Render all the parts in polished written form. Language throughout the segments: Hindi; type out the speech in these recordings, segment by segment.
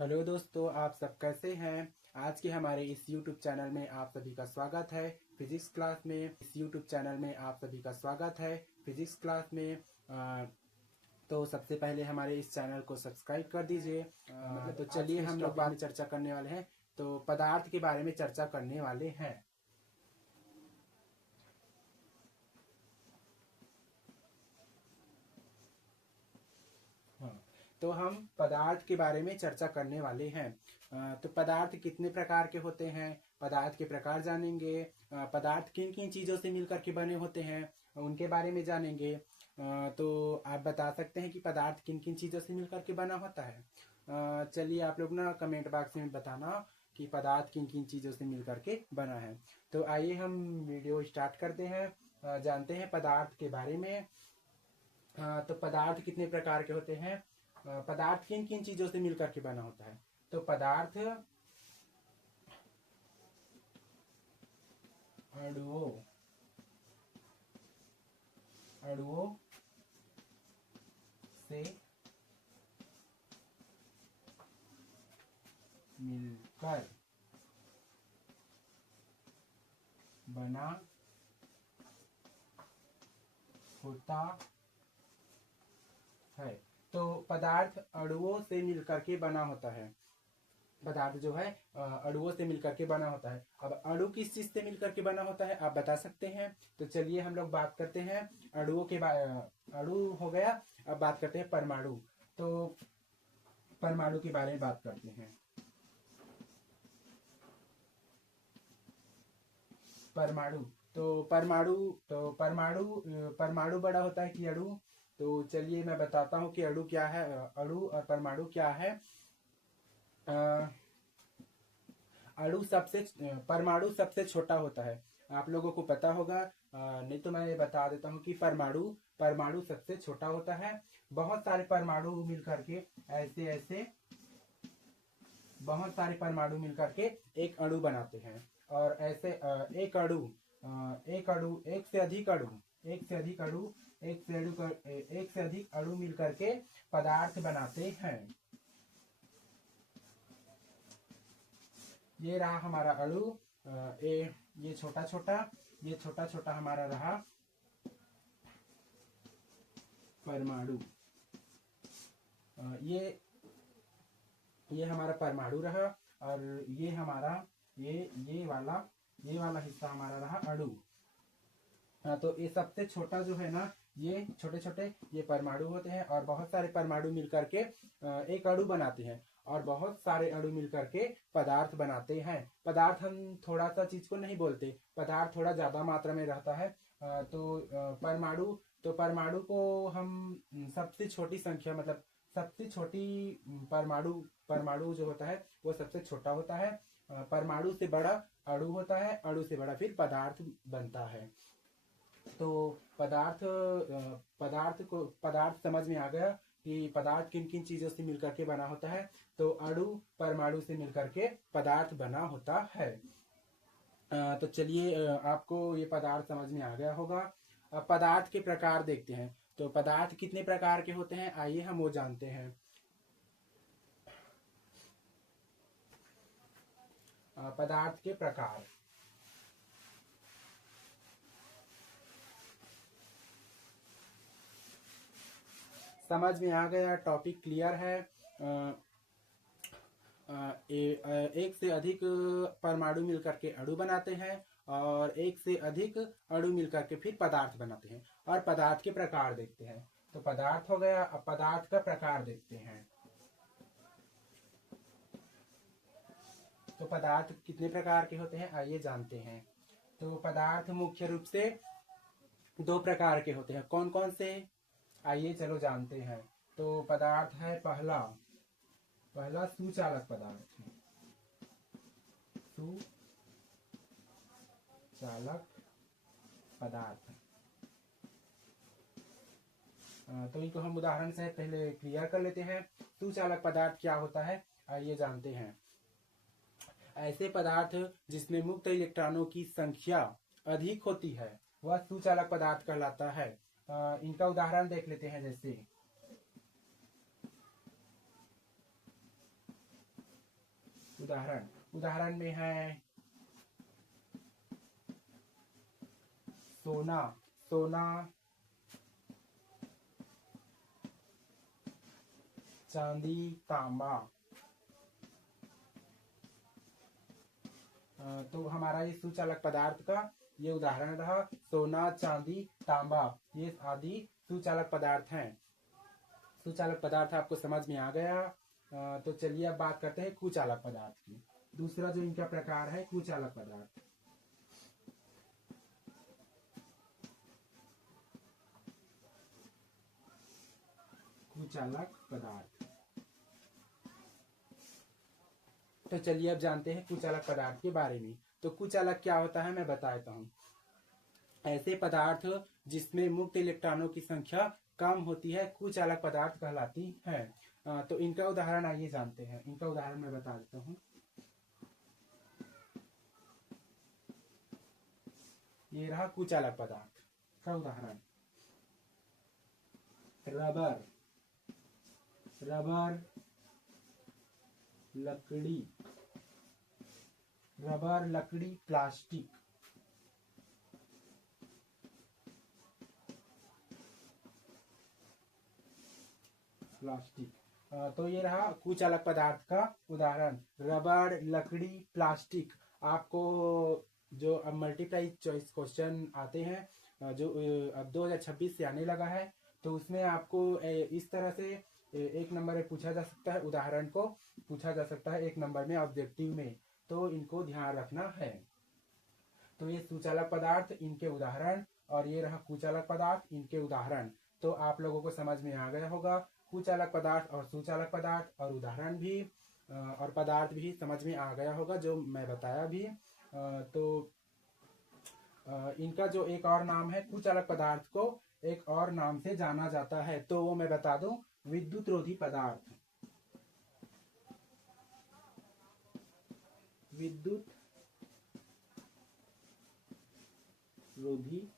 हेलो दोस्तों, आप सब कैसे हैं। आज के हमारे इस YouTube चैनल में आप सभी का स्वागत है। फिजिक्स क्लास में इस YouTube चैनल में आप सभी का स्वागत है फिजिक्स क्लास में। तो सबसे पहले हमारे इस चैनल को सब्सक्राइब कर दीजिए। तो चलिए हम लोग बाद में चर्चा करने वाले हैं। तो पदार्थ के बारे में चर्चा करने वाले हैं। तो हम पदार्थ के बारे में चर्चा करने वाले हैं। तो पदार्थ कितने प्रकार के होते हैं, पदार्थ के प्रकार जानेंगे। पदार्थ किन किन चीजों से मिलकर के बने होते हैं उनके बारे में जानेंगे। तो आप बता सकते हैं कि पदार्थ किन किन चीजों से मिलकर के बना होता है। चलिए आप लोग ना कमेंट बॉक्स में बताना कि पदार्थ किन किन चीजों से मिलकर के बना है। तो आइए हम वीडियो स्टार्ट करते हैं, जानते हैं पदार्थ के बारे में। तो पदार्थ कितने प्रकार के होते हैं, पदार्थ किन किन चीजों से मिलकर के बना होता है। तो पदार्थ अणुओं अणुओं से मिलकर बना होता है। तो पदार्थ अणुओं से मिलकर के बना होता है। पदार्थ जो है अणुओं से मिलकर के बना होता है। अब अणु किस चीज से मिलकर के बना होता है आप बता सकते हैं। तो चलिए हम लोग बात करते हैं अणुओं के अणु हो गया। अब बात करते हैं परमाणु। तो परमाणु के बारे में बात करते हैं। परमाणु परमाणु बड़ा होता है कि अणु। तो चलिए मैं बताता हूँ कि अणु क्या है, अणु और परमाणु क्या है। परमाणु सबसे छोटा होता है। आप लोगों को पता होगा, नहीं तो मैं बता देता हूँ कि परमाणु सबसे छोटा होता है। बहुत सारे परमाणु मिलकर के ऐसे ऐसे बहुत सारे परमाणु मिलकर के एक अणु बनाते हैं। और ऐसे एक से अधिक अणु एक से अधिक अणु मिलकर के पदार्थ बनाते हैं। ये रहा हमारा अणु। ये छोटा छोटा हमारा रहा परमाणु। ये हमारा परमाणु रहा। और ये हमारा ये वाला हिस्सा हमारा रहा अणु। तो ये सबसे छोटा जो है ना, ये छोटे छोटे ये परमाणु होते हैं। और बहुत सारे परमाणु मिलकर के एक अणु बनाते हैं। और बहुत सारे अणु मिलकर के पदार्थ बनाते हैं। पदार्थ हम थोड़ा सा चीज को नहीं बोलते, पदार्थ थोड़ा ज्यादा मात्रा में रहता है। परमाणु को हम सबसे छोटी संख्या, मतलब सबसे छोटी परमाणु जो होता है वो सबसे छोटा होता है। परमाणु से बड़ा अणु होता है, अणु से बड़ा फिर पदार्थ बनता है। तो पदार्थ समझ में आ गया कि पदार्थ किन किन चीजों से मिलकर के बना होता है। तो अणु परमाणु से मिलकर के पदार्थ बना होता है। तो चलिए आपको ये पदार्थ समझ में आ गया होगा। अब पदार्थ के प्रकार देखते हैं। तो पदार्थ कितने प्रकार के होते हैं आइए हम वो जानते हैं। पदार्थ के प्रकार। समझ में आ गया, टॉपिक क्लियर है। एक से अधिक परमाणु मिलकर के अणु बनाते हैं और एक से अधिक अणु मिलकर के फिर पदार्थ बनाते हैं। और पदार्थ के प्रकार देखते हैं। तो पदार्थ हो गया, अब पदार्थ का प्रकार देखते हैं। तो पदार्थ कितने प्रकार के होते हैं आइए जानते हैं। तो पदार्थ मुख्य रूप से दो प्रकार के होते हैं। कौन कौन से आइए चलो जानते हैं। तो पदार्थ है पहला सुचालक पदार्थ। सुचालक पदार्थ। तो इनको हम उदाहरण से पहले क्लियर कर लेते हैं। सुचालक पदार्थ क्या होता है आइए जानते हैं। ऐसे पदार्थ जिसमें मुक्त इलेक्ट्रॉनों की संख्या अधिक होती है वह सुचालक पदार्थ कहलाता है। इनका उदाहरण देख लेते हैं। जैसे उदाहरण, उदाहरण में है सोना, सोना, चांदी, तांबा। तो हमारा ये सुचालक पदार्थ का ये उदाहरण रहा, सोना, चांदी, तांबा, ये आदि सुचालक पदार्थ हैं। सुचालक पदार्थ आपको समझ में आ गया। तो चलिए अब बात करते हैं कुचालक पदार्थ की। दूसरा जो इनका प्रकार है कुचालक पदार्थ। कुचालक पदार्थ। तो चलिए अब जानते हैं कुचालक पदार्थ के बारे में। तो कुचालक क्या होता है मैं बता देता हूँ। ऐसे पदार्थ जिसमें मुक्त इलेक्ट्रॉनों की संख्या कम होती है कुचालक पदार्थ कहलाती है। तो इनका उदाहरण आइए जानते हैं। इनका उदाहरण मैं बता देता हूँ। ये रहा कुचालक पदार्थ का उदाहरण। रबर, रबर, लकड़ी, रबर, लकड़ी, प्लास्टिक, प्लास्टिक। तो ये रहा कुचालक पदार्थ का उदाहरण, रबर, लकड़ी, प्लास्टिक। आपको जो अब मल्टीप्लाई चॉइस क्वेश्चन आते हैं जो अब 2026 से आने लगा है, तो उसमें आपको इस तरह से 1 नंबर में पूछा जा सकता है, उदाहरण को पूछा जा सकता है 1 नंबर में ऑब्जेक्टिव में। तो इनको ध्यान रखना है। तो ये सुचालक पदार्थ, इनके उदाहरण, और ये रहा कुचालक पदार्थ, इनके उदाहरण। तो आप लोगों को समझ में आ गया होगा कुचालक पदार्थ और सुचालक पदार्थ, और उदाहरण भी और पदार्थ भी समझ में आ गया होगा जो मैं बताया भी। तो इनका जो एक और नाम है, कुचालक पदार्थ को एक और नाम से जाना जाता है, तो वो मैं बता दूं, विद्युत रोधी पदार्थ। विद्युत रोधी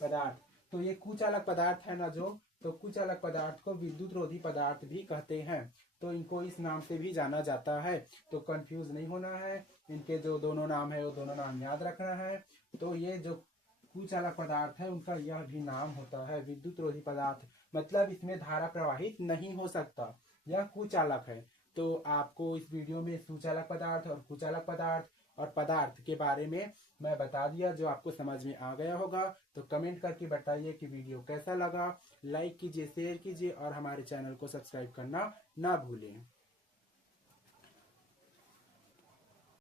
पदार्थ। तो ये कुचालक पदार्थ है ना जो, तो कुचालक पदार्थ को विद्युत रोधी पदार्थ भी कहते हैं। तो इनको इस नाम से भी जाना जाता है। तो कंफ्यूज नहीं होना है, इनके जो दोनों नाम है वो दोनों नाम याद रखना है। तो ये जो कुचालक पदार्थ है उनका यह भी नाम होता है विद्युत रोधी पदार्थ। मतलब इसमें धारा प्रवाहित नहीं हो सकता, यह कुचालक है। तो आपको इस वीडियो में सुचालक पदार्थ और कुचालक पदार्थ और पदार्थ के बारे में मैं बता दिया, जो आपको समझ में आ गया होगा। तो कमेंट करके बताइए कि वीडियो कैसा लगा। लाइक कीजिए, शेयर कीजिए और हमारे चैनल को सब्सक्राइब करना ना भूलें।